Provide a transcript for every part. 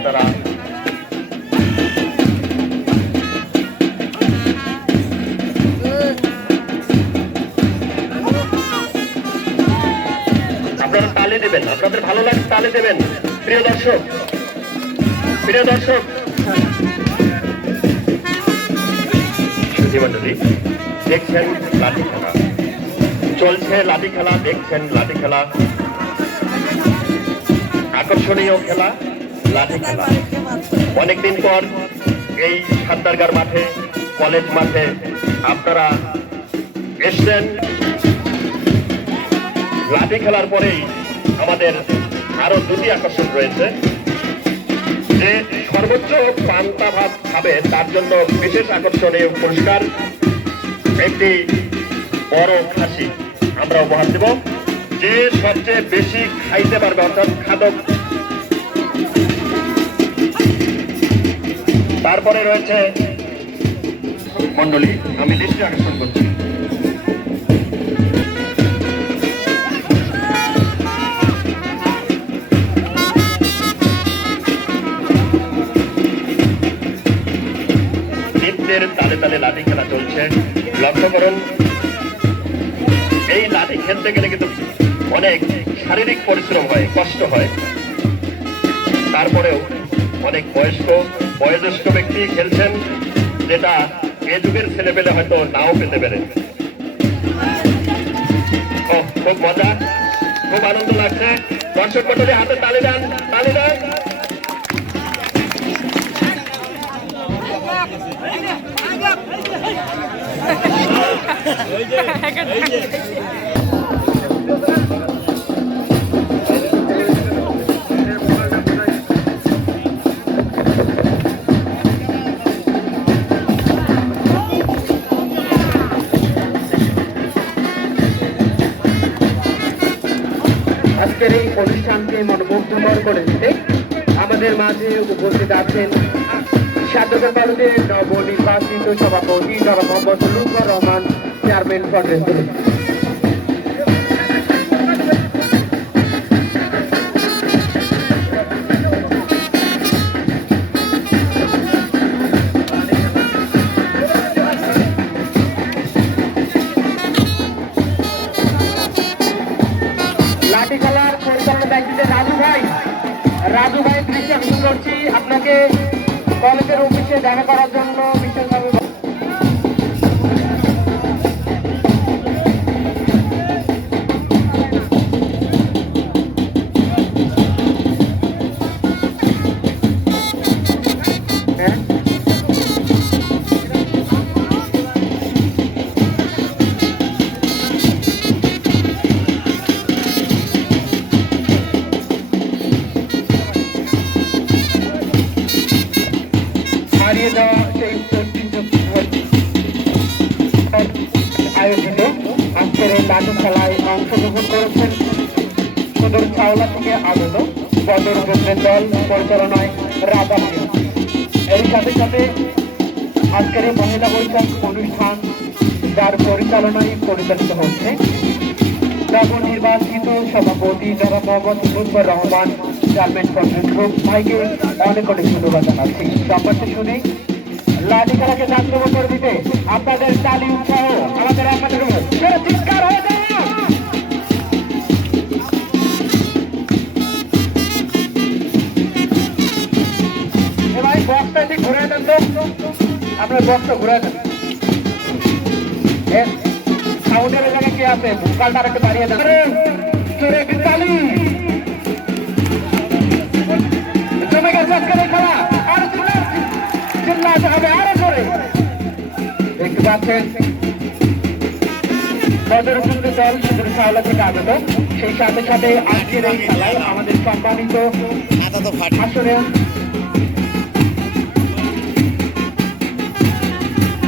আপনারা আপনারা তালি দেবেন, আপনাদের ভালো লাগে তালি দেবেন। প্রিয় দর্শক প্রিয় দর্শক। মন্ডলী দেখছেন লাঠি খেলা। চলছে লাঠি খেলা, দেখছেন লাঠি খেলা। আকর্ষণীয় খেলা। লাঠি খেলা অনেকদিন পর এই সান্তারগার মাঠে, কলেজ মাঠে আপনারা এসছেন। লাঠি খেলার পরেই আমাদের আরও দুটি আকর্ষণ রয়েছে। যে সর্বোচ্চ পান্তা ভাত খাবে, তার জন্য বিশেষ আকর্ষণীয় পুরস্কার একটি বড় খাসি আমরা উপহার দেব। যে সবচেয়ে বেশি খাইতে পারবে, অর্থাৎ খাদক তারপরে রয়েছে মন্ডলী আমি দৃষ্টি আকর্ষণ করছি। তালে তালে লাঠি খেলা চলছে। লক্ষ্য করুন, এই লাঠি খেলতে গেলে কিন্তু অনেক শারীরিক পরিশ্রম হয়, কষ্ট হয়। তারপরেও অনেক বয়স্ক বয়োজ্যেষ্ঠ ব্যক্তি খেলছেন যেটা এ যুগের ছেলেপেলে হয়তো নাও পেতে পারে খুব মজা খুব আনন্দ লাগছে দর্শক মন্ডলী হাতে তালি দেন তালি দেন আজকের এই অনুষ্ঠানকে মনোমুগ্ধকর করে দিতে আমাদের মাঝে উপস্থিত আছেন সাধকের ভারতের নবনির্বাচিত সভাপতি জনাব মোহাম্মদ রহমান চেয়ারম্যান ফেডারেশন আপনাকে কলেজের অফিসে দেখা করার জন্য থেকে আগত বদর গোত্রের দল পরিচালনায় রাজা। এর সাথে সাথে আজকের এই মহিলা বৈঠক অনুষ্ঠান যার পরিচালনায় পরিচালিত হচ্ছে নবনির্বাচিত সভাপতি জনাব মোহাম্মদ লুৎফর রহমান, চেয়ারম্যান কংগ্রেস গ্রুপ ভাইকে অনেক অনেক ধন্যবাদ জানাচ্ছি সংবাদটি শুনে লাঠি খেলাকে জাগ্রত করে দিতে আপনাদের তালি উৎসাহ ঘুরে দেন তো। আপনার বক্সটা ঘুরে দেন। সাউন্ডের জায়গায় কি আছে? ভোকালটা একটু বাড়িয়ে দেন। আরে, জোরে জমে গেছে আজকের খেলা। আরও চিল্লাতে হবে। আরও জোরে দেখতে পাচ্ছেন? দল শাওলা থেকে আগত। সেই সাথে সাথে আজকের এই খেলায় আমাদের সম্মানিত আসলে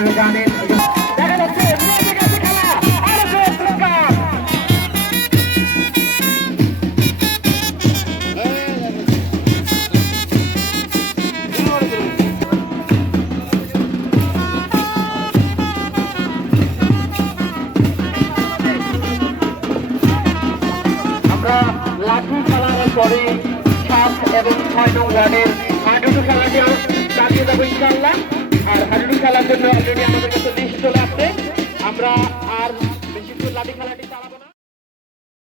আপনারা দেখা যাচ্ছে পরে সাত এবং ছয় নং ওয়ার্ডের হাডুডু খেলাটিও চালিয়ে যাব ইনশাল্লাহ আর হাডুডু খেলার জন্য অলরেডি আমাদের কাছে লিস্ট চলে আসছে। আমরা আর বেশি লাঠি খেলাটি চালাবো